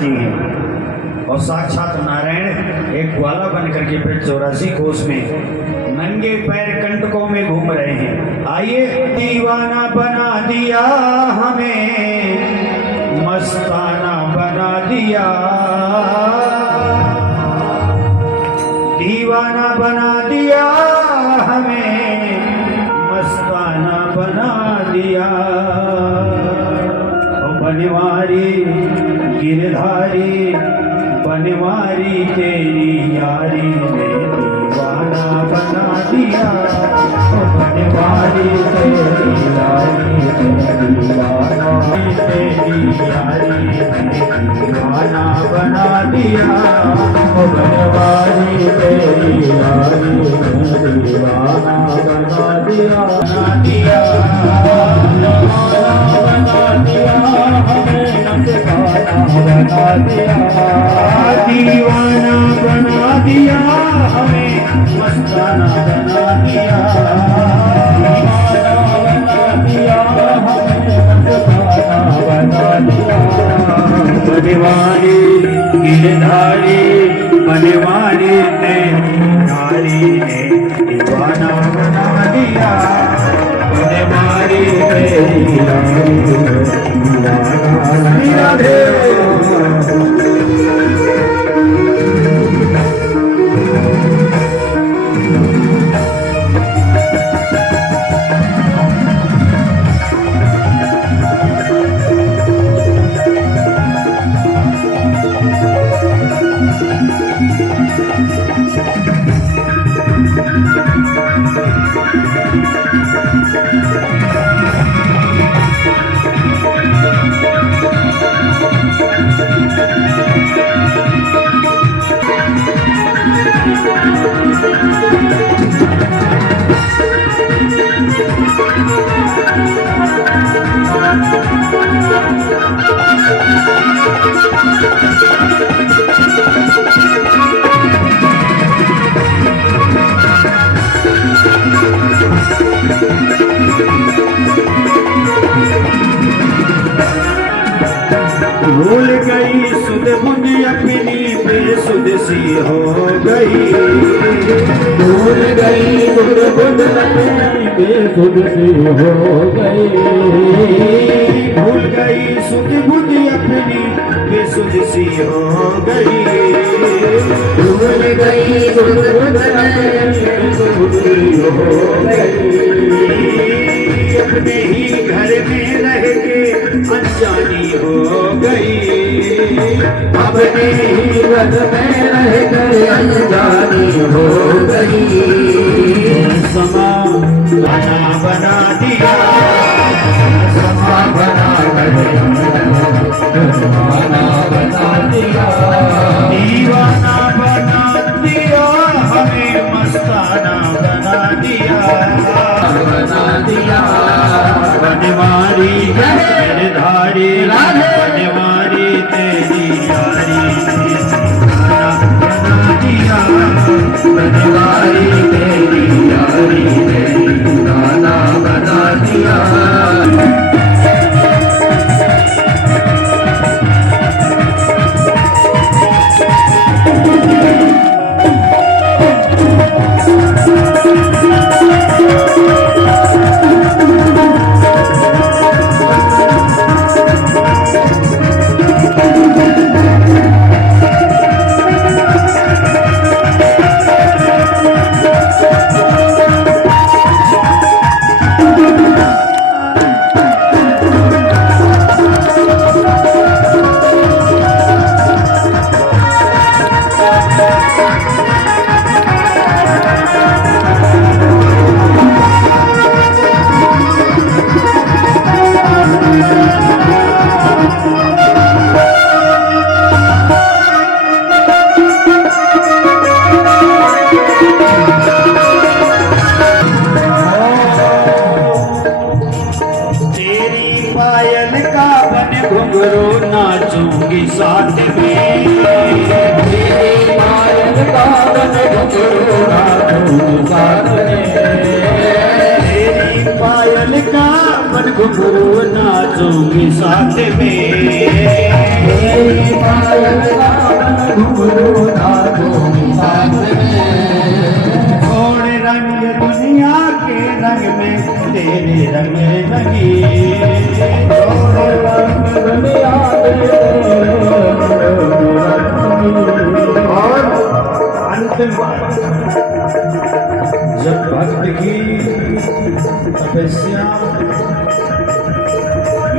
जी हैं और साक्षात नारायण एक ग्वाला बन करके फिर 84 कोस में नंगे पैर कंटकों में घूम रहे हैं। आइए, दीवाना बना दिया हमें, मस्ताना बना दिया, दीवाना बना दिया हमें, मस्ताना बना दिया। बनवारी गिरधारी बनवारी तेरी यारी ने दीवाना बना दिया। बनवारी तेरी यारी दीवाना तेरी यारी ने दीवाना बना दिया। बनवारी तेरी यारी दीवाना बना दिया, बना दिया, बना दिया, बना दिया, दीवाना बना दिया हमें, मस्ताना बना दिया, दीवाना बना दिया हमें, मस्ताना बना दिया। बनवारी गिरधारी बनवारी तेरी नारी ने दीवाना बना दिया। बनवारी तेरी नारी भूल गई सुध बुध अपनी बेसुध सी हो गई। भूल गई सुध बुध अपनी बेसुध सी हो गई। भूल गई सुध बुध अपनी बेसुध सी हो गई। भूल गई सुध बुध अपनी बेसुध सी हो गई। अपने ही घर में रह के अनजानी हो गई। अपने ही घर में रह कर अनजानी हो गई। समा बना दिया, समा बना दिया, दीवाना बना दिया हमें, मस्ताना बना दिया, बना दिया। बनवारी गिरधारी बनवारी तेरी यारी बना दिया। बनवारी तेरी यारी गाना बना दिया। नाचूंगी साथ में, तेरी पायल का बन घुंघरू नाचूंगी साथ में, तेरी पायल का बन घुंघरू नाचूंगी साथ में, घुंघरू नाचूंगी साथ में। थोड़े रंग दुनिया के रंग में तेरे रंग लगी, थोड़े रंग दुनिया के। और अंतिम बात, जब भक्त की तपस्या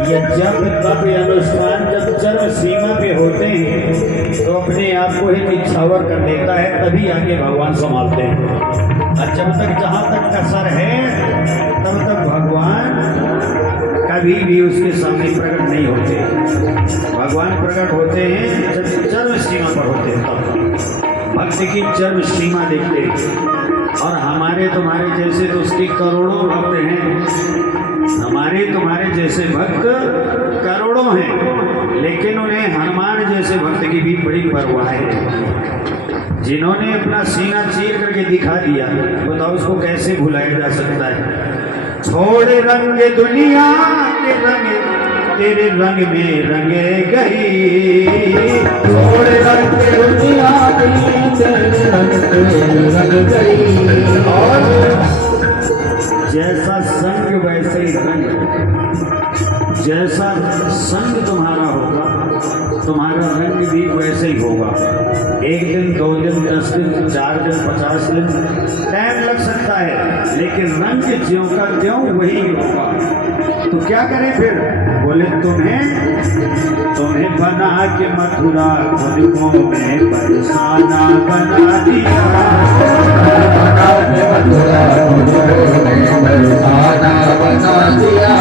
ये जब तप अनुष्ठान जब चरम सीमा पे होते हैं तो अपने आप को ही निछावर कर देता है, तभी आगे भगवान संभालते हैं। और जब तक जहाँ तक कसर है तब तक भगवान कभी भी उसके सामने प्रकट नहीं होते। भगवान प्रकट होते हैं जब चरम सीमा पर होते हैं, तब भक्ति की चरम सीमा देखते हैं। और हमारे तुम्हारे जैसे तो उसके करोड़ों भक्त हैं, हमारे तुम्हारे जैसे भक्त करोड़ों हैं, लेकिन उन्हें हनुमान जैसे भक्त की भी बड़ी परवाह है, जिन्होंने अपना सीना चीर करके दिखा दिया। बताओ उसको कैसे भुलाया जा सकता है। छोड़े रंग दुनिया के रंग तेरे रंग में रंगे गई, थोड़े रंग दुनिया के तेरे रंग गई। और जैसा संग वैसे ही रंग, जैसा संग तुम्हारा होगा तुम्हारा रंग भी वैसे ही होगा। एक दिन, 2 दिन, 10 दिन, 4 दिन, 50 दिन टाइम लग सकता है, लेकिन रंग ज्यों का त्यों वही होगा। तो क्या करें फिर? बोले तुम्हें बना के मथुरा खुद में परेशाना बना दिया, बना के मथुरा खुद में परेशाना बना दिया,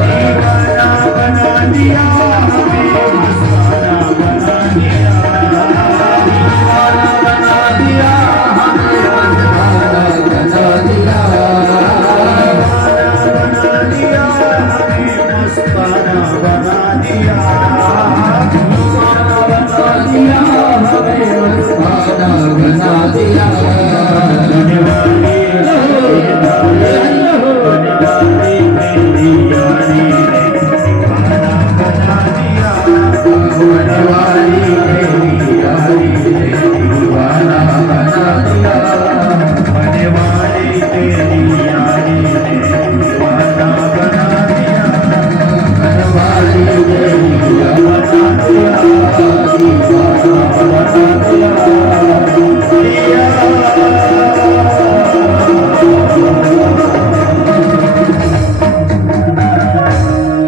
दीवाना बना दिया, हमें मस्ताना बना दिया, दीवाना बना दिया, हमें मस्ताना बना दिया, बना दिया, हमें मस्ताना बना दिया, दीवाना बना दिया, हमें मस्ताना बना दिया।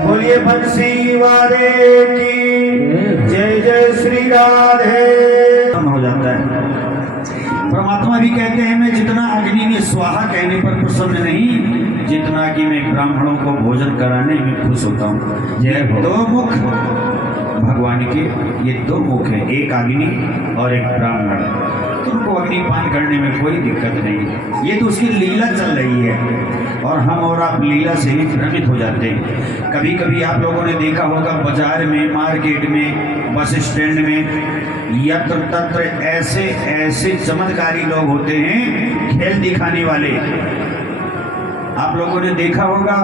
बोलिए बंसी वाले की जय जय श्री राधे। हो जाता है। परमात्मा भी कहते हैं मैं जितना अग्नि में स्वाहा कहने पर प्रसन्न नहीं, जितना कि मैं ब्राह्मणों को भोजन कराने में खुश होता हूँ। ये 2 मुख भगवान के, ये 2 मुख हैं, एक अग्नि और एक ब्राह्मण। तुमको अग्निपान करने में कोई दिक्कत नहीं, ये तो उसकी लीला चल रही है और हम और आप लीला से ही भ्रमित हो जाते हैं। कभी कभी आप लोगों ने देखा होगा बाजार में, मार्केट में, बस स्टैंड में, यत्र तत्र ऐसे ऐसे चमत्कारी लोग होते हैं, खेल दिखाने वाले। आप लोगों ने देखा होगा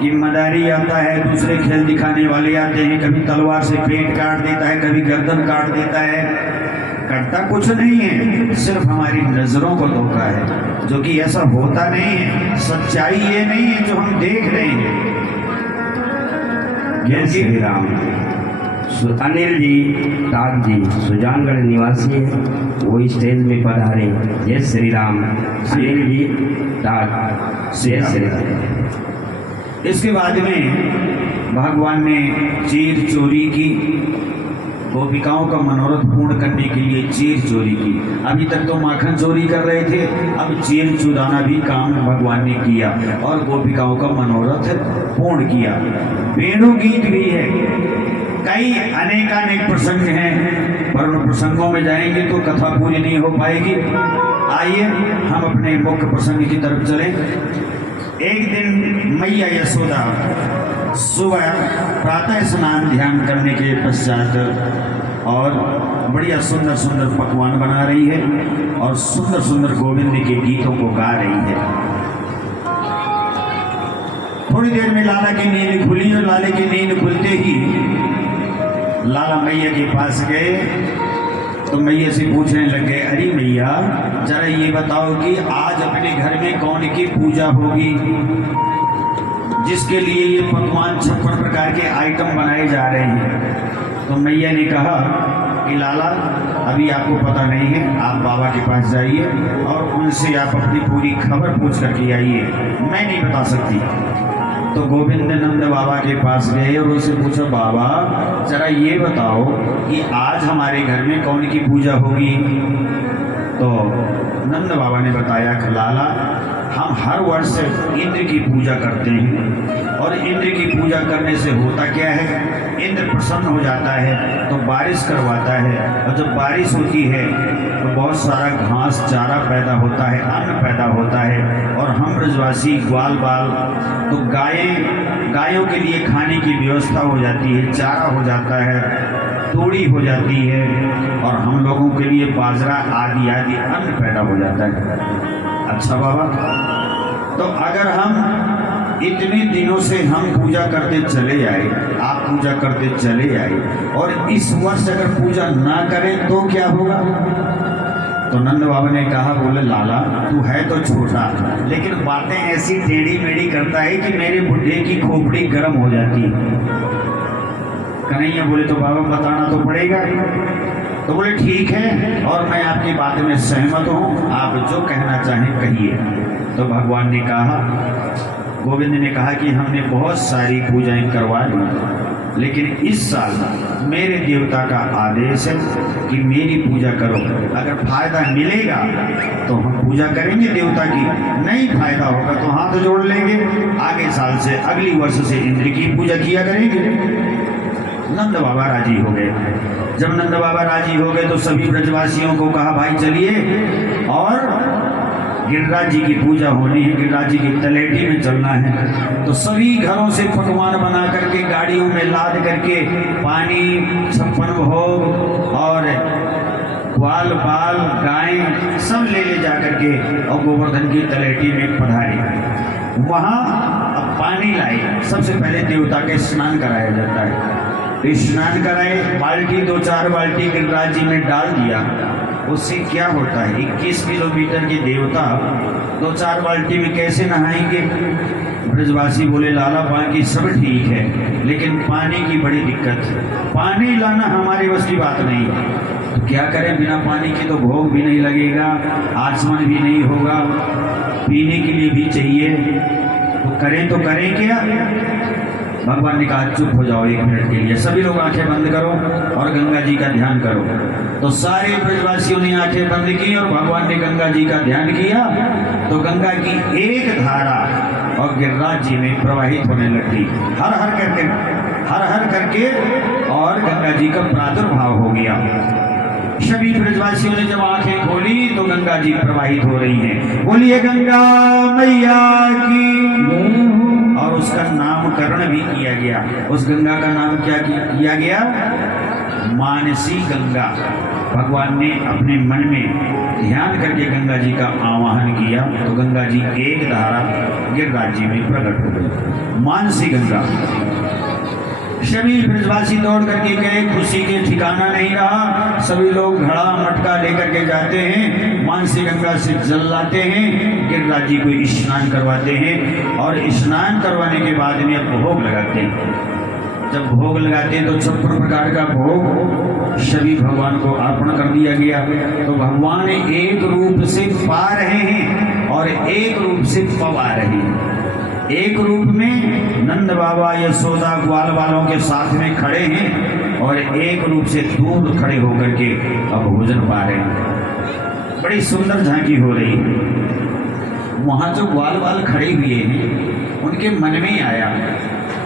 कि मदारी आता है, दूसरे खेल दिखाने वाले आते हैं, कभी तलवार से पेट काट देता है, कभी गर्दन काट देता है। करता कुछ नहीं है, सिर्फ हमारी नजरों को धोखा है, जो कि ऐसा होता नहीं है। सच्चाई ये नहीं है जो हम देख रहे हैं। जय श्री राम। अनिल जी, ताक जी सुजानगढ़ निवासी है, वो स्टेज में पधारे। जय श्री राम। अनिल जी ताक, जय श्री राम। इसके बाद में भगवान ने चीर चोरी की, गोपिकाओं का मनोरथ पूर्ण करने के लिए चीर चोरी की। अभी तक तो माखन चोरी कर रहे थे, अब चीर चुराना भी काम भगवान ने किया और गोपिकाओं का मनोरथ पूर्ण किया। वेणु गीत भी है, कई अनेकानेक प्रसंग हैं, पर उन प्रसंगों में जाएंगे तो कथा पूरी नहीं हो पाएगी। आइए हम अपने मुख्य प्रसंग की तरफ चलें। एक दिन मैया यशोदा सुबह प्रातः स्नान ध्यान करने के पश्चात और बढ़िया सुंदर सुंदर पकवान बना रही है और सुंदर सुंदर गोविंद के गीतों को गा रही है। थोड़ी देर में लाला की नींद खुली और लाले की नींद खुलते ही लाला मैया के पास गए तो मैया से पूछने लग गए, अरे मैया जरा ये बताओ कि आज अपने घर में कौन की पूजा होगी जिसके लिए ये पकवान 56 प्रकार के आइटम बनाए जा रहे हैं। तो मैया ने कहा कि लाला अभी आपको पता नहीं है, आप बाबा के पास जाइए और उनसे आप अपनी पूरी खबर पूछ करके आइए, मैं नहीं बता सकती। तो गोविंद नंद बाबा के पास गए और उनसे पूछा, बाबा जरा ये बताओ कि आज हमारे घर में कौन की पूजा होगी। तो नंद बाबा ने बताया कि लाला हम हर वर्ष इंद्र की पूजा करते हैं और इंद्र की पूजा करने से होता क्या है, इंद्र प्रसन्न हो जाता है तो बारिश करवाता है और जब बारिश होती है तो बहुत सारा घास चारा पैदा होता है, अन्न पैदा होता है और हम ब्रजवासी ग्वाल बाल तो गायों के लिए खाने की व्यवस्था हो जाती है, चारा हो जाता है, तोड़ी हो जाती है और हम लोगों के लिए बाजरा आदि आदि अन्न पैदा हो जाता है। अच्छा बाबा, तो अगर हम इतने दिनों से हम पूजा करते चले आए, आप पूजा करते चले आए और इस वर्ष अगर पूजा ना करें तो क्या होगा। तो नंद बाबा ने कहा, बोले लाला तू है तो छोटा लेकिन बातें ऐसी टेढ़ी मेढ़ी करता है कि मेरे बुढ़े की खोपड़ी गर्म हो जाती है। कन्हैया बोले, तो बाबा बताना तो पड़ेगा। तो बोले ठीक है और मैं आपकी बात में सहमत हूँ, आप जो कहना चाहें कहिए। तो भगवान ने कहा, गोविंद ने कहा कि हमने बहुत सारी पूजाएं करवा ली लेकिन इस साल मेरे देवता का आदेश है कि मेरी पूजा करो, अगर फायदा मिलेगा तो हम पूजा करेंगे देवता की, नहीं फायदा होगा तो हाथ जोड़ लेंगे, आगे साल से अगली वर्ष से इंद्र की पूजा किया करेंगे। नंद बाबा राजी हो गए। जब नंद बाबा राजी हो गए तो सभी ब्रजवासियों को कहा, भाई चलिए और गिरिराज जी की पूजा होनी है, गिरिराज जी की तलेटी में चलना है। तो सभी घरों से पकवान बना करके गाड़ियों में लाद करके पानी, 56 भोग और ग्वाल बाल गाय सब ले जा करके और गोवर्धन की तलेटी में पधारे। वहाँ अब पानी लाए, सबसे पहले देवता के स्नान कराया जाता है। स्नान कराए, बाल्टी 2-4 बाल्टी गिरिराज जी में डाल दिया। उससे क्या होता है, 21 किलोमीटर के देवता 2-4 बाल्टी में कैसे नहाएंगे। ब्रजवासी बोले, लाला बाकी सब ठीक है लेकिन पानी की बड़ी दिक्कत है, पानी लाना हमारे बस की बात नहीं। तो क्या करें, बिना पानी के तो भोग भी नहीं लगेगा, आचमन भी नहीं होगा, पीने के लिए भी चाहिए, तो करें क्या। भगवान ने कहा, चुप हो जाओ 1 मिनट के लिए, सभी लोग आंखें बंद करो और गंगा जी का ध्यान करो। तो सारे ब्रजवासियों ने आंखें बंद की और भगवान ने गंगा जी का ध्यान किया तो गंगा की एक धारा और गिरिराज जी में प्रवाहित होने लगी, हर हर करके और गंगा जी का प्रादुर्भाव हो गया। सभी ब्रजवासियों ने जब आंखें खोली तो गंगा जी प्रवाहित हो रही हैं। बोलिए गंगा मैया की। और उसका नामकरण भी किया गया। उस गंगा का नाम क्या किया गया? मानसी गंगा। भगवान ने अपने मन में ध्यान करके गंगा जी का आवाहन किया तो गंगा जी एक धारा गिरिराज जी में प्रकट हो गई, मानसी गंगा। सभी ब्रजवासी दौड़ करके गए, खुशी के ठिकाना नहीं रहा। सभी लोग घड़ा मटका लेकर के जाते हैं, मानसी गंगा से जल लाते हैं, गिरिराज जी को स्नान करवाते हैं और स्नान करवाने के बाद में अब भोग लगाते हैं। जब भोग लगाते हैं तो 56 प्रकार का भोग सभी भगवान को अर्पण कर दिया गया। तो भगवान एक रूप से पा रहे हैं और एक रूप से पवा रहे हैं। एक रूप में नंद बाबा यशोदा ग्वाल वालों के साथ में खड़े हैं और एक रूप से दूर खड़े होकर के अब भोजन पा रहे हैं। बड़ी सुंदर झांकी हो रही है। वहाँ जो ग्वाल वाल खड़े हुए हैं उनके मन में आया,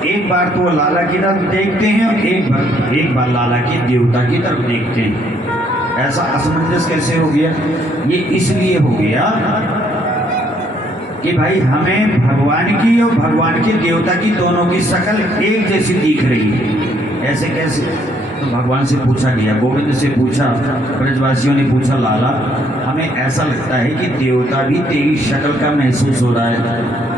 एक बार तो वो लाला की तरफ देखते हैं और एक बार लाला की देवता की तरफ देखते हैं। ऐसा असमंजस कैसे हो गया? ये इसलिए हो गया कि भाई हमें भगवान की और भगवान के देवता की दोनों की शक्ल एक जैसी दिख रही है। ऐसे कैसे? तो भगवान से पूछा गया, गोविंद से पूछा, ब्रजवासियों ने पूछा, लाला हमें ऐसा लगता है कि देवता भी तेरी शक्ल का महसूस हो रहा है।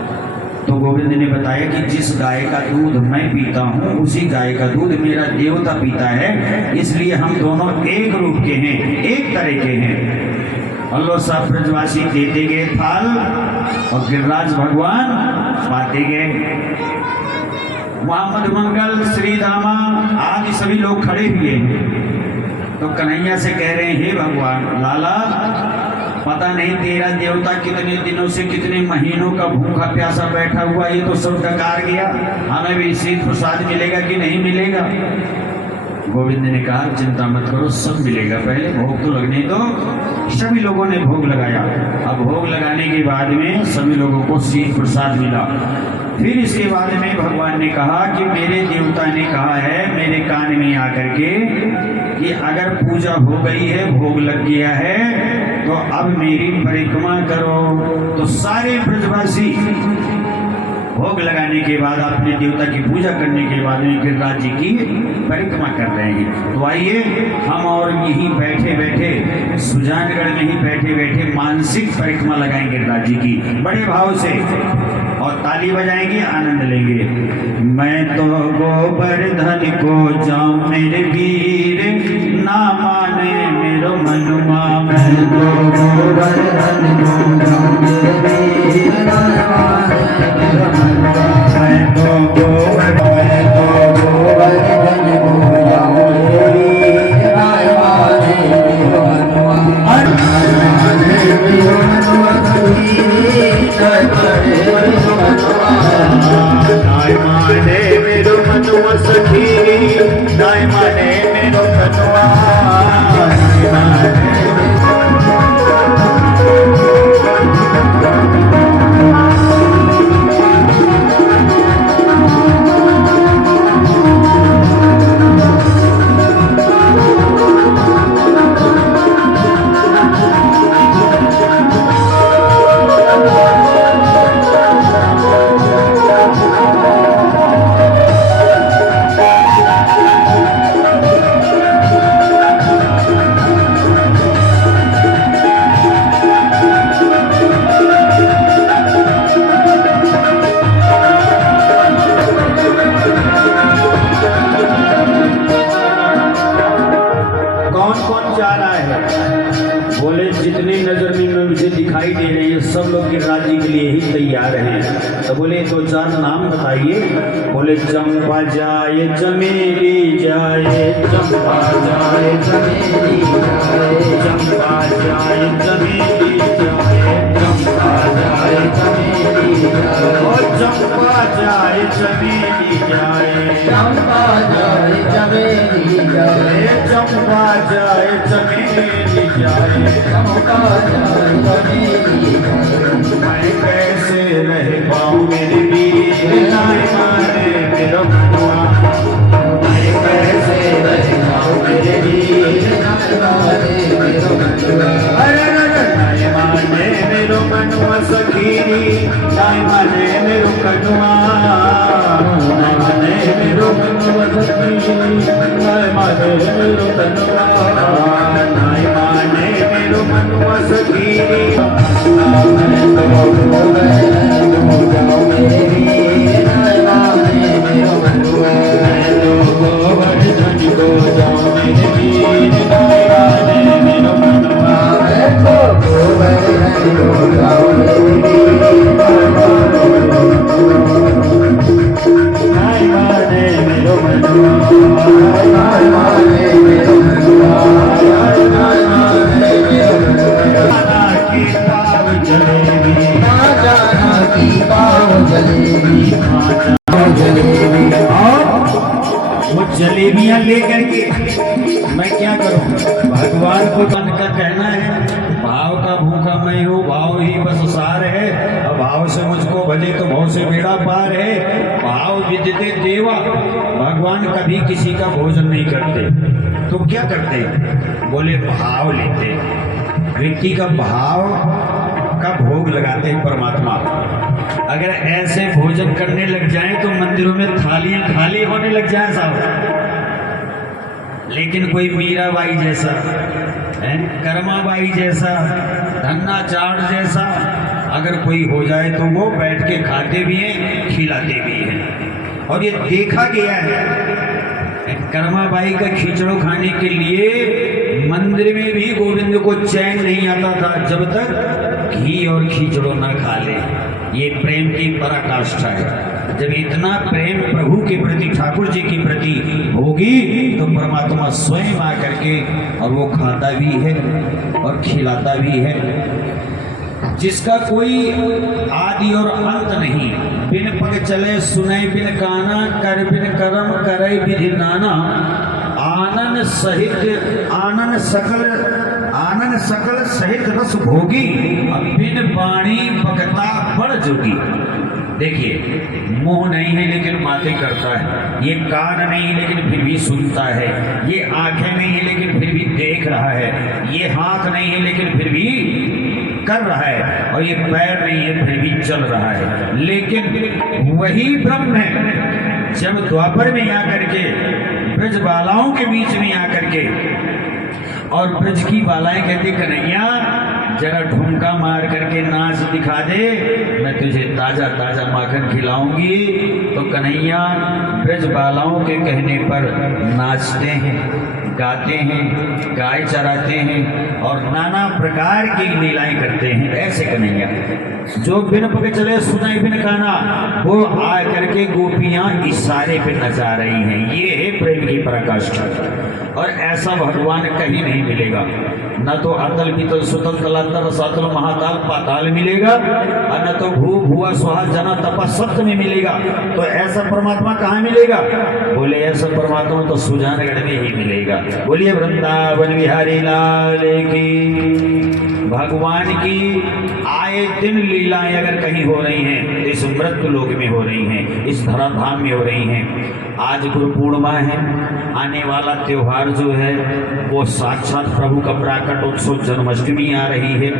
तो गोविंद ने बताया कि जिस गाय का दूध मैं पीता हूँ उसी गाय का दूध मेरा देवता पीता है, इसलिए हम दोनों एक रूप के हैं, एक तरह के हैं। अल्लाह साहब ब्रजवासी देते गए थाल और गिरिराज भगवान पाते गए। मोहम्मद मंगल, श्री दामा आदि सभी लोग खड़े हुए हैं। तो कन्हैया से कह रहे हैं, हे भगवान लाला, पता नहीं तेरा देवता कितने दिनों से, कितने महीनों का भूखा प्यासा बैठा हुआ, ये तो सब डकार गया, हमें भी इसी प्रसाद मिलेगा कि नहीं मिलेगा? गोविंद ने कहा चिंता मत करो, सब मिलेगा, पहले भोग तो लगने दो। सभी लोगों ने भोग लगाया। अब भोग लगाने के बाद में सभी लोगों को शीर प्रसाद मिला। फिर इसके बाद में भगवान ने कहा कि मेरे देवता ने कहा है मेरे कान में आकर के कि अगर पूजा हो गई है, भोग लग गया है, तो अब मेरी परिक्रमा करो। तो सारे ब्रजवासी भोग लगाने के बाद अपने देवता की पूजा करने के बाद में गिरिराज जी की परिक्रमा कर रहे हैं। तो आइए हम और यहीं बैठे बैठे, सुजानगढ़ में ही बैठे बैठे मानसिक परिक्रमा लगाएंगे गिरिराज जी की बड़े भाव से, और ताली बजाएंगे, आनंद लेंगे। मैं तो गोवर्धन को जाऊं मेरे वीर, ना माने मेरो मनुआ। मैं तो गोवर्धन को जाऊं मेरे वीर, ना माने मेरो मनुआ। मैं तो गोवर्धन को जाऊं मेरे वीर, ना माने मेरो मनुआ। नाय माने मेरो मनुआ सखी, नाय माने मेरो मनुआ, नाय माने। दिखाई दे रहे हैं सब लोग गिरिराज जी के लिए ही तैयार हैं। तो बोले दो चार नाम बताइए। बोले चंपा जाए चमेली जाए, चंपा जाए चमेली जाए, चंपा जाए चमेली जाए, चंपा जाए चमेली जाए, और चंपा जाए चमेली जाए, चंपा जाए चमेली जाए, चंपा जाए चमेली जाए, चंपा जाए चमेली जाए। मैं कैसे रह पाऊं मेरे वीर, नाय माने मेरो मनुआ। मैं कैसे रह पाऊं मेरे वीर, नाय माने मेरो मनुआ। नाय माने मेरो मनुआ सखी, नाय माने मेरो कनुआ, नाय माने मेरो मनुआ सखी, नाय माने मेरो कनुआ, नाय माने मेरो मनुआ सखी। जलेबियां लेकर के मैं क्या करूं? भगवान को मन का कहना है, भाव का भूखा मैं हूँ, भाव ही बस सार है, और भाव से मुझको भजे तो भाव से बेड़ा पार है। भाव विद्यते देवा, भगवान कभी किसी का भोजन नहीं करते। तो क्या करते? बोले भाव लेते, व्यक्ति का भाव का भोग लगाते हैं परमात्मा। अगर ऐसे भोजन करने लग जाएं तो मंदिरों में थालियां खाली होने लग जाएं साहब। लेकिन कोई मीराबाई जैसा, कर्माबाई जैसा, धन्ना चाट जैसा अगर कोई हो जाए तो वो बैठ के खाते भी हैं, खिलाते भी हैं। और ये देखा गया है, कर्माबाई का खिचड़ो खाने के लिए मंदिर में भी गोविंद को चैन नहीं आता था जब तक घी और खिचड़ो ना खा ले। ये प्रेम की पराकाष्ठा है। जब इतना प्रेम प्रभु के प्रति, ठाकुर जी के प्रति होगी तो परमात्मा स्वयं आकर के और वो खाता भी है और खिलाता भी है। जिसका कोई आदि और अंत नहीं, बिन पग चले सुने बिन काना, कर बिन करम करे विधि नाना, आनंद सकल सहित रस भोगी, अब बिन बाणी बकता बड़ जोगी। देखिए, मुंह नहीं है लेकिन बातें करता है, ये कान नहीं है लेकिन फिर भी सुनता है, ये आंखें नहीं है लेकिन फिर भी देख रहा है, ये हाथ नहीं है लेकिन फिर भी कर रहा है, और ये पैर नहीं है फिर भी चल रहा है। लेकिन वही ब्रह्म है जब द्वापर में आकर के ब्रज बालाओं के बीच में आकर के, और ब्रज की बालाएं कहती कन्हैया जरा ठुमका मार करके नाच दिखा दे, मैं तुझे ताजा ताजा माखन खिलाऊंगी। तो कन्हैया ब्रज बालाओं के कहने पर नाचते हैं, गाते हैं, गाय चराते हैं और नाना प्रकार की लीलाएं करते हैं। ऐसे कन्हैया जो बिन पग चले सुनाई बिन काना, वो आ करके गोपियां इशारे पे नचा रही हैं। ये है प्रेम की पराकाष्ठा, और ऐसा भगवान कहीं नहीं मिलेगा। न तो अतल पीतल सुतल तलातल रसातल महाकाल पाताल मिलेगा, और न तो भू भुआ सुहा जना तपा सत्य में मिलेगा। तो ऐसा परमात्मा कहाँ मिलेगा? बोले ऐसा परमात्मा तो सुजानगढ़ में ही मिलेगा। बोलिए वृंदावन बिहारी लाल की। भगवान की आए दिन लीलाएं अगर कहीं हो रही हैं तो इस मृत्यु लोक में हो रही हैं, इस धराधाम में हो रही हैं। आज गुरु पूर्णिमा है, आने वाला त्योहार जो है वो साक्षात प्रभु का प्राकट उत्सव जन्माष्टमी आ रही है।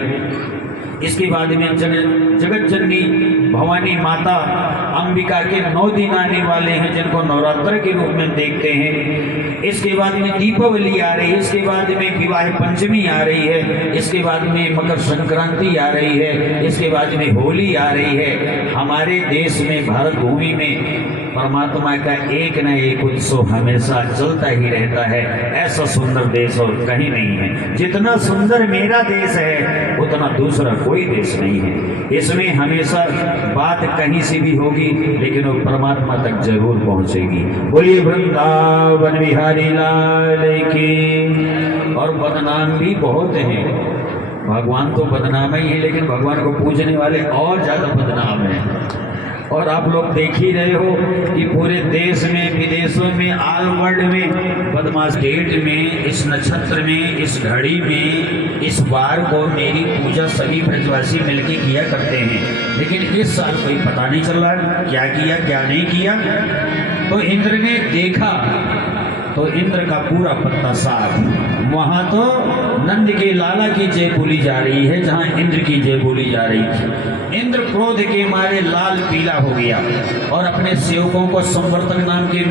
इसके बाद में जगत जननी भवानी माता अंबिका के 9 दिन आने वाले हैं, जिनको नवरात्र के रूप में देखते हैं। इसके बाद में दीपावली आ रही है, इसके बाद में विवाह पंचमी आ रही है, इसके बाद में मकर संक्रांति आ रही है, इसके बाद में होली आ रही है। हमारे देश में, भारत भूमि में परमात्मा का एक न एक उत्सव हमेशा चलता ही रहता है। ऐसा सुंदर देश और कहीं नहीं है। जितना सुंदर मेरा देश है उतना दूसरा कोई देश नहीं है। इसमें हमेशा बात कहीं से भी होगी लेकिन वो परमात्मा तक जरूर पहुंचेगी। बोलिए वृंदावन बिहारी लाल की। और बदनाम भी बहुत हैं, भगवान तो बदनाम ही है लेकिन भगवान को पूजने वाले और ज्यादा बदनाम हैं। और आप लोग देख ही रहे हो कि पूरे देश में, विदेशों में, ऑल वर्ल्ड में बदमाश डेट में, इस नक्षत्र में, इस घड़ी में, इस बार को मेरी पूजा सभी ब्रजवासी मिलके किया करते हैं। लेकिन इस साल कोई पता नहीं चल रहा क्या किया क्या नहीं किया। तो इंद्र ने देखा तो इंद्र का पूरा पत्ता साफ। वहाँ तो नंद के लाला की जय बोली जा रही है जहाँ इंद्र की जय बोली जा रही थी। इंद्र क्रोध के मारे लाल पीला हो गया और अपने सेवकों को संवर्तक नाम के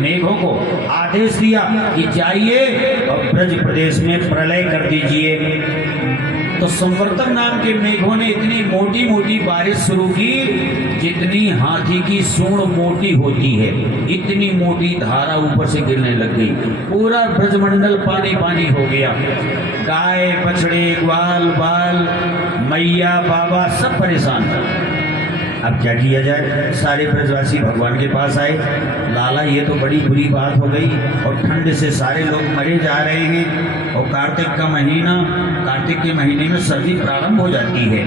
मेघों को आदेश दिया कि जाइए और ब्रज प्रदेश में प्रलय कर दीजिए। तो संवर्तक नाम के मेघों ने इतनी मोटी मोटी बारिश शुरू की जितनी हाथी की सूंड मोटी होती है, इतनी मोटी धारा ऊपर से गिरने लग गई। पूरा ब्रजमंडल पानी पानी हो गया। गाय बछड़े ग्वाल बाल मैया बाबा सब परेशान थे। अब क्या किया जाए? सारे ब्रजवासी भगवान के पास आए। लाला ये तो बड़ी बुरी बात हो गई और ठंड से सारे लोग मरे जा रहे हैं। और कार्तिक का महीना, कार्तिक के महीने में सर्दी प्रारंभ हो जाती है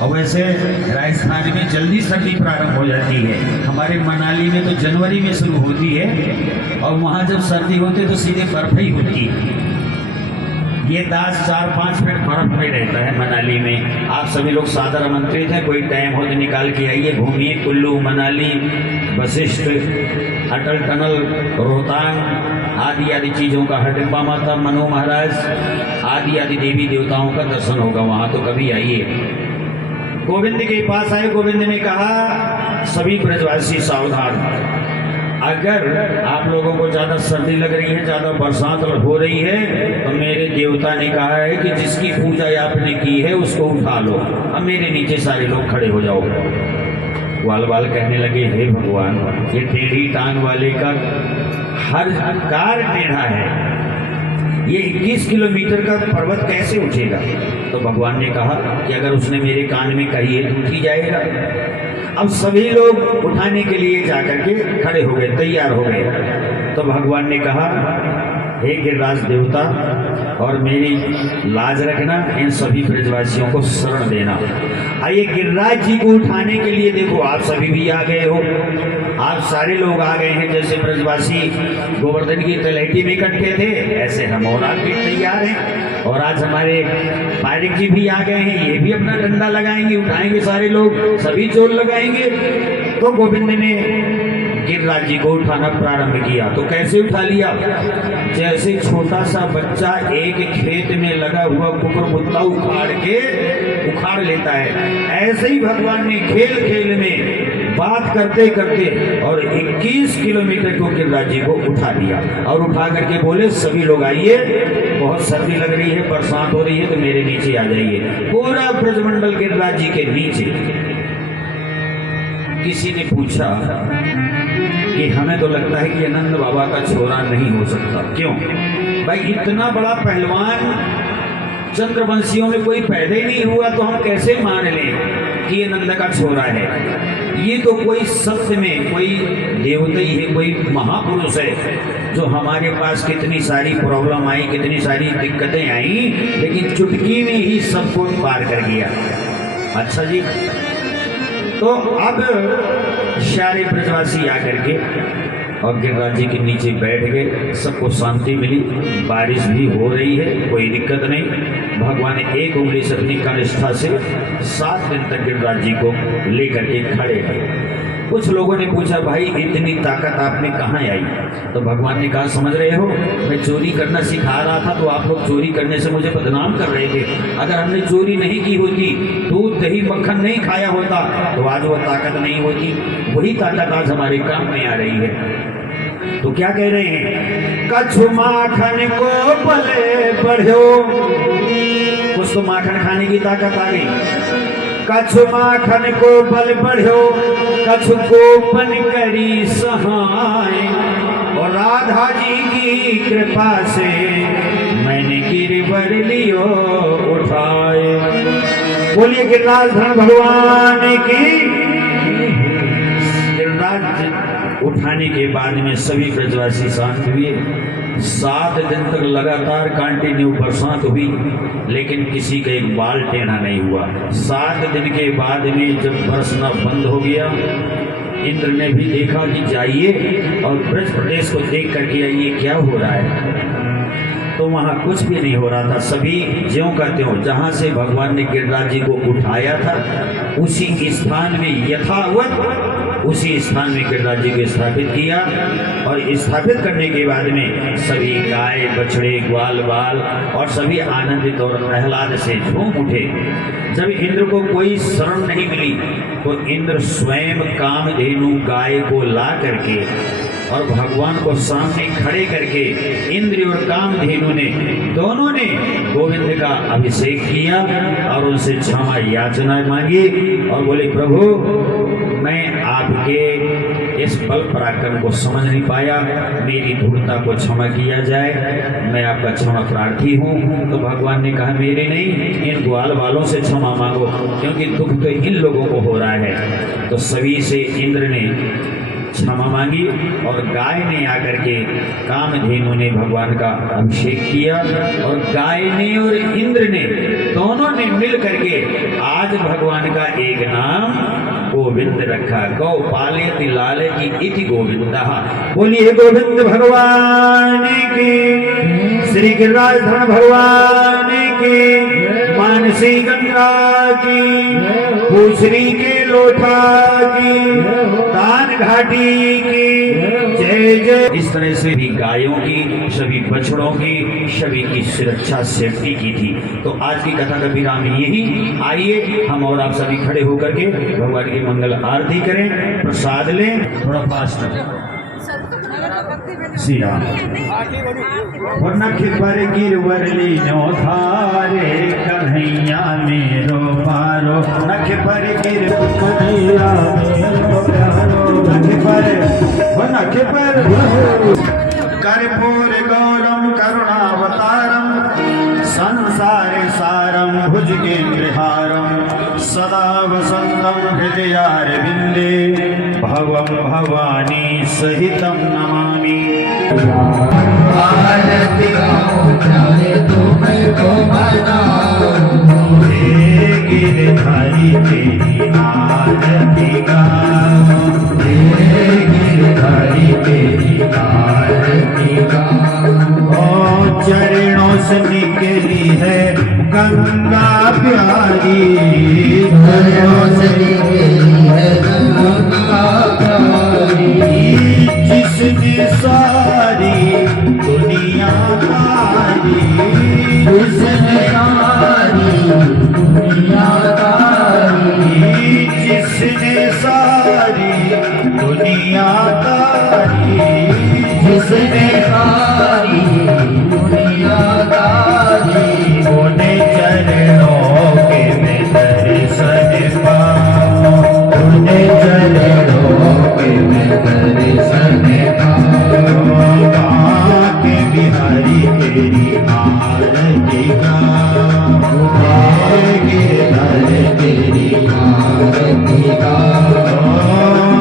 और वैसे राजस्थान में जल्दी सर्दी प्रारंभ हो जाती है। हमारे मनाली में तो जनवरी में शुरू होती है और वहाँ जब सर्दी होती है तो सीधे बर्फ ही होती है। ये 4-5 फीट बर्फ में रहता है मनाली में। आप सभी लोग सादर आमंत्रित हैं, कोई टाइम हो तो निकाल के आइए, घूमिए। कुल्लू, मनाली, वशिष्ठ, अटल टनल, रोहतांग आदि आदि चीज़ों का, हडिम्बा माता, मनु महाराज आदि आदि देवी देवताओं का दर्शन होगा वहाँ, तो कभी आइए। गोविंद के पास आए। गोविंद ने कहा सभी ब्रजवासी सावधान, अगर आप लोगों को ज्यादा सर्दी लग रही है, ज्यादा बरसात हो रही है, तो मेरे देवता ने कहा है कि जिसकी पूजा आपने की है उसको उठा लो। अब मेरे नीचे सारे लोग खड़े हो जाओ। ग्वाल बाल कहने लगे, हे भगवान, ये टेढ़ी टांग वाले का हर कार टेढ़ा है, ये 21 किलोमीटर का पर्वत कैसे उठेगा? तो भगवान ने कहा कि अगर उसने मेरे कान में कही है तो उठ ही जाएगा। अब सभी लोग उठाने के लिए जाकर के खड़े हो गए, तैयार हो गए। तो भगवान ने कहा, हे गिरिराज देवता, और मेरी लाज रखना, इन सभी ब्रजवासियों को शरण देना। आइए गिरिराज जी को उठाने के लिए देखो आप सभी भी आ गए हो, आप सारे लोग आ गए हैं। जैसे ब्रजवासी गोवर्धन की तलहटी में इकट्ठे थे, ऐसे हम और आप भी तैयार हैं। और आज हमारे पारिक जी भी आ गए हैं, ये भी अपना डंडा लगाएंगे, उठाएंगे सारे लोग, सभी जोर लगाएंगे। तो गोविंद ने गिरिराज जी को उठाना प्रारंभ किया। तो कैसे उठा लिया? जैसे छोटा सा बच्चा एक खेत में लगा हुआ कुकुर मुत्ता उखाड़ लेता है, ऐसे ही भगवान ने खेल खेल में बात करते करते और 21 किलोमीटर को गिरिराज जी को उठा लिया। और उठा करके बोले, सभी लोग आइए, बहुत सर्दी लग रही है, बरसात हो रही है, तो मेरे नीचे आ जाइए। पूरा ब्रजमंडल गिरिराज जी के नीचे। किसी ने पूछा कि हमें तो लगता है कि आनंद बाबा का छोरा नहीं हो सकता। क्यों भाई? इतना बड़ा पहलवान चंद्रवंशियों में कोई पैदा ही नहीं हुआ, तो हम कैसे मान लें कि ये नंद का छोरा है? ये तो कोई सत्य में कोई देवता ही है, कोई महापुरुष है, जो हमारे पास कितनी सारी प्रॉब्लम आई, कितनी सारी दिक्कतें आई, लेकिन चुटकी में ही सबको पार कर गया। अच्छा जी, तो अब सारे ब्रजवासी आकर के और गिरिराज जी के नीचे बैठ गए। सबको शांति मिली, बारिश भी हो रही है, कोई दिक्कत नहीं। भगवान ने एक उंगली से अपनी कनिष्ठा से 7 दिन तक गिरिराज जी को लेकर के खड़े किए। कुछ लोगों ने पूछा, भाई इतनी ताकत आप में कहाँ आई? तो भगवान ने कहा, समझ रहे हो, मैं चोरी करना सिखा रहा था, तो आप लोग चोरी करने से मुझे बदनाम कर रहे थे। अगर हमने चोरी नहीं की होती, दूध दही मक्खन नहीं खाया होता, तो आज वो ताकत नहीं होती। वही ताकत आज हमारे काम में आ रही है। तो क्या कह रहे हैं? कछु माखन को पले बढ़ो, कुछ तो माखन खाने की ताकत आ गई। कछु माखन को बल बढ़ो, कछु गोपन करी सहाय, और राधा जी की कृपा से मैंने गिरवर लियो उठाए। बोलिए गिरिराज धन भगवान की। गिरिराज उठाने के बाद में सभी ब्रजवासी शांत हुए। 7 दिन तक लगातार कंटिन्यू बरसात हुई, लेकिन किसी का एक बाल टेढ़ा नहीं हुआ। 7 दिन के बाद में जब बरसना बंद हो गया, इंद्र ने भी देखा कि जाइए और ब्रज प्रदेश को देख करके आइए क्या हो रहा है। तो वहाँ कुछ भी नहीं हो रहा था। सभी ज्यों का त्यों, जहाँ से भगवान ने गिरिराज जी को उठाया था, उसी स्थान में यथावत उसी स्थान में गिरिराज जी को स्थापित किया। और स्थापित करने के बाद में सभी गाय बछड़े ग्वाल बाल और सभी आनंदित और आह्लाद से झूम उठे। जब इंद्र को कोई शरण नहीं मिली, तो इंद्र स्वयं कामधेनु गाय को ला करके और भगवान को सामने खड़े करके इंद्र और कामधेनु ने दोनों ने गोविंद का अभिषेक किया और उनसे क्षमा याचना मांगी और बोले, प्रभु मैं आपके इस बल पराक्रम को समझ नहीं पाया, मेरी धूर्तता को क्षमा किया जाए, मैं आपका क्षमा प्रार्थी हूँ। तो भगवान ने कहा, मेरे नहीं, इन ग्वाल वालों से क्षमा मांगो, क्योंकि दुख तो इन लोगों को हो रहा है। तो सभी से इंद्र ने क्षमा मांगी और गाय ने आकर के कामधेनु ने भगवान का अभिषेक किया और गाय ने और इंद्र ने दोनों ने मिल करके आज भगवान का एक नाम गोविंद रखा। गौ पाले तिलाले की इति गोविंदा। बोलिए गोविंद भगवान की, श्री गिरिराज धन भगवान की, मानसी गंगा की, भूसरी के लोठा की, दान घाटी की जय जय। इस तरह से भी गायों की, सभी बछड़ों की, सभी की सुरक्षा सेफ्टी की थी। तो आज की कथा का विराम यही। आइए हम और आप सभी खड़े होकर के भगवान की मंगल आरती करें, प्रसाद लें। थोड़ा फास्ट श्री राम नख पर गिरवर लीनो थारे कन्हैया मेरो पारो नख पर गिरवरिया मेरो प्यारो नख पर कर्पूर गौरम करुणावतारम संसारे सारम भुजगेन्द्रहारम सदा वसंतम हृदयारविंदे भवम भवानी सहितम नमामि। आरती गाओ प्यारे तुमको मनाओ हे गिरधारी तेरी आरती गाओ हे गिरधारी तेरी आरती गाओ ओ चरणों से निकली है गंगा प्यारी चरणों से निकली है गंगा प्यारी जिसने सारी दुनिया तारी जिसने सारी दुनिया तारी जिसने सारी दुनिया तारी जिसने सारी दुनिया तारी उन्हें चरणों के में दर्शन पाओ उन्हें चरणों के में दर्शन के बिहारी तेरी आरती गाओ गिरधर तेरी आरती गाओ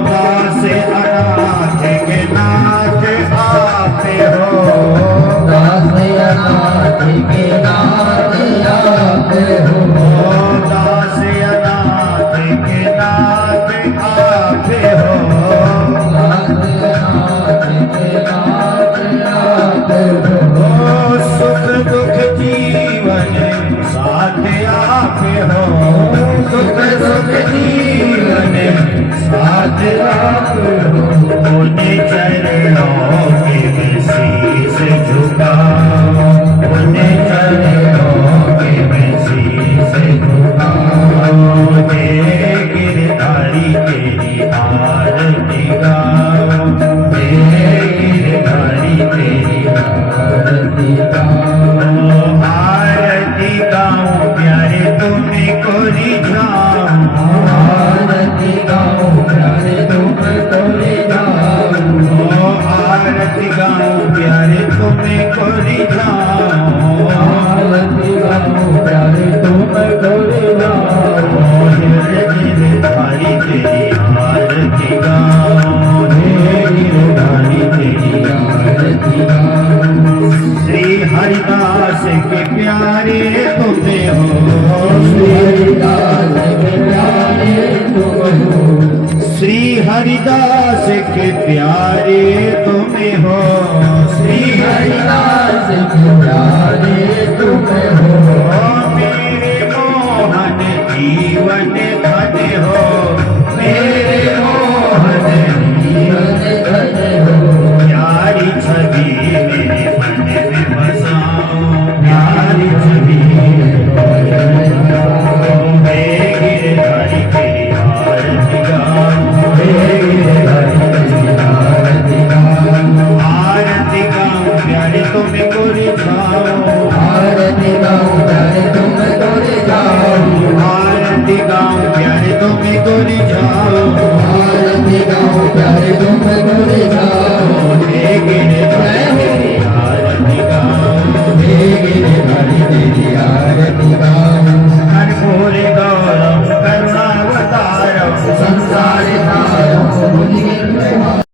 दास अनाथ के नाथ आते हो दास अनाथ के नाथ आते हो दास अनाथ के नाथ आते हो दास अनाथ के नाथ आते हो सुख दुख जीवन साथ आपे हो सुख सुख जीवन साथ आपे हो उन्हें चरणों के में शीश झुकाओ उन्हें चरणों के में शीश झुकाओ हे गिरधारी तेरी आरती गाओ हे गिरधारी तेरी आरती गाओ आरती गाऊं प्यारे तुम्हें को रिझाऊं आरती गाओ प्यारे तुमको ले जाओ आरती गाऊं प्यारे तुम्हें को रिझाऊं आरती गाओ प्यारे तुमको ले जाओ गिरधारी तेरी आरती गाऊं हे गिरधारी तेरी आरती गाओ श्री हरिदास के प्यारे तुम्हें हो हरिदास के प्यारे तुम हो श्री हरिदास के प्यारे तुम्हें हो श्री हरिदास के प्यारे तुम हो मेरे मोहन जीवन धन हो मेरे मोहन जीवन धन हो प्यारी छवि मेरे मन में बसाओ प्यारी छवि हे गिरधारी तेरी आरती गाऊं हे आरती गाओ आरती गाऊं प्यारे तुम्हें को रिझाऊं आरती गाओ प्यारे तुमको ले जाओ आरती गाऊं प्यारे तुम्हें को रिझाऊं आरती गाओ प्यारे तुमको ले जाओ हे गिरधारी तेरी आरती गाऊं हे गिरधारी तेरी आरती गाओ कर्पूर गौरम करुणावतारम संसार सार